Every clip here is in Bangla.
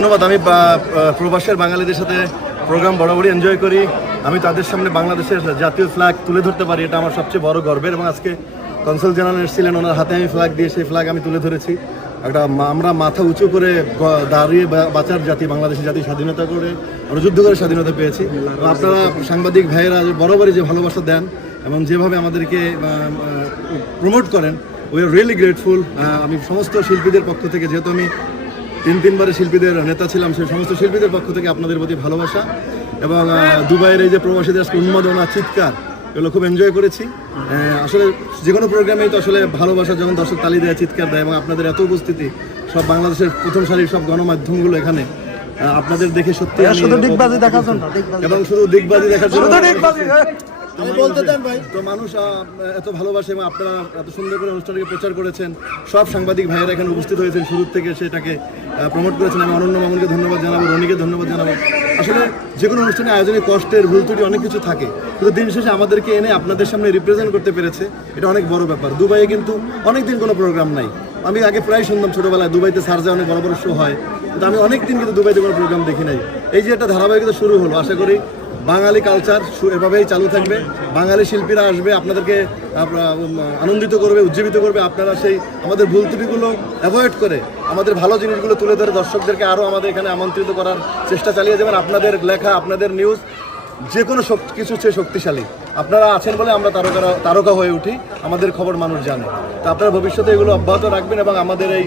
ধন্যবাদ। আমি প্রবাসের বাঙালিদের সাথে প্রোগ্রাম বরাবরই এনজয় করি। আমি তাদের সামনে বাংলাদেশের জাতীয় ফ্ল্যাগ তুলে ধরতে পারি, এটা আমার সবচেয়ে বড় গর্বের। এবং আজকে কনসাল জেনারেল এসেছিলেন, ওনার হাতে আমি ফ্ল্যাগ দিয়ে সেই ফ্ল্যাগ আমি তুলে ধরেছি। একটা আমরা মাথা উঁচু করে দাঁড়িয়ে বাঁচার জাতি, বাংলাদেশের জাতি স্বাধীনতা করে আমরা যুদ্ধ করে স্বাধীনতা পেয়েছি। আপনারা সাংবাদিক ভাইয়েরা বরাবরই যে ভালোবাসা দেন এবং যেভাবে আমাদেরকে প্রমোট করেন, উই আর রিয়েলি গ্রেটফুল। আমি সমস্ত শিল্পীদের পক্ষ থেকে, যেহেতু আমি তিনবারের শিল্পীদের নেতা ছিলাম, সেই সমস্ত শিল্পীদের পক্ষ থেকে আপনাদের প্রতি ভালোবাসা। এবং দুবাইয়ের এই যে প্রবাসীদের আজকে উন্মাদনা, চিৎকার, এগুলো খুব এনজয় করেছি। আসলে যে কোনো প্রোগ্রামেই তো আসলে ভালোবাসা যখন দর্শক তালি দেয়, চিৎকার দেয়, এবং আপনাদের এত উপস্থিতি, সব বাংলাদেশের প্রথম সারির সব গণমাধ্যমগুলো এখানে আপনাদের দেখে সত্যি শুধু দিগবাজি দেখার জন্য, এবং শুধু দিগবাজি দেখার জন্য বলতে দেন ভাই। তো মানুষ এত ভালোবাসে এবং আপনারা এত সুন্দর করে অনুষ্ঠানটাকে প্রচার করেছেন। সব সাংবাদিক ভাইয়েরা এখানে উপস্থিত হয়েছেন, শুরু থেকে সেটাকে প্রমোট করেছেন। আমি অনন্য মামুনকে ধন্যবাদ জানাবো, রনিকে ধন্যবাদ জানাবো। আসলে যে কোনো অনুষ্ঠানে আয়োজনে কষ্টের, ভুল ত্রুটি অনেক কিছু থাকে, কিন্তু দিন শেষে আমাদেরকে এনে আপনাদের সামনে রিপ্রেজেন্ট করতে পেরেছে, এটা অনেক বড় ব্যাপার। দুবাইয়ে কিন্তু অনেক দিন কোনো প্রোগ্রাম নাই। আমি আগে প্রায় শুনতাম ছোটোবেলায় দুবাইতে সার্জা অনেক বড় বড় শো হয়, কিন্তু আমি অনেক দিন কিন্তু দুবাইতে কোনো প্রোগ্রাম দেখি নাই। এই যে একটা ধারাবাহিকতা শুরু হলো, আশা করি বাঙালি কালচার এভাবেই চালু থাকবে। বাঙালি শিল্পীরা আসবে, আপনাদেরকে আনন্দিত করবে, উজ্জীবিত করবে। আপনারা সেই আমাদের ভুল ত্রুটিগুলো অ্যাভয়েড করে আমাদের ভালো জিনিসগুলো তুলে ধরে দর্শকদেরকে আরও আমাদের এখানে আমন্ত্রিত করার চেষ্টা চালিয়ে যাবেন। আপনাদের লেখা, আপনাদের নিউজ যে কোনো কিছু চেয়ে শক্তিশালী। আপনারা আছেন বলে আমরা তারকা হয়ে উঠি, আমাদের খবর মানুষ জানে। তো আপনারা ভবিষ্যতে এগুলো অব্যাহত রাখবেন এবং আমাদের এই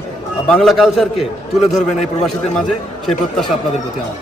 বাংলা কালচারকে তুলে ধরবেন এই প্রবাসীদের মাঝে, সেই প্রত্যাশা আপনাদের প্রতি আমার।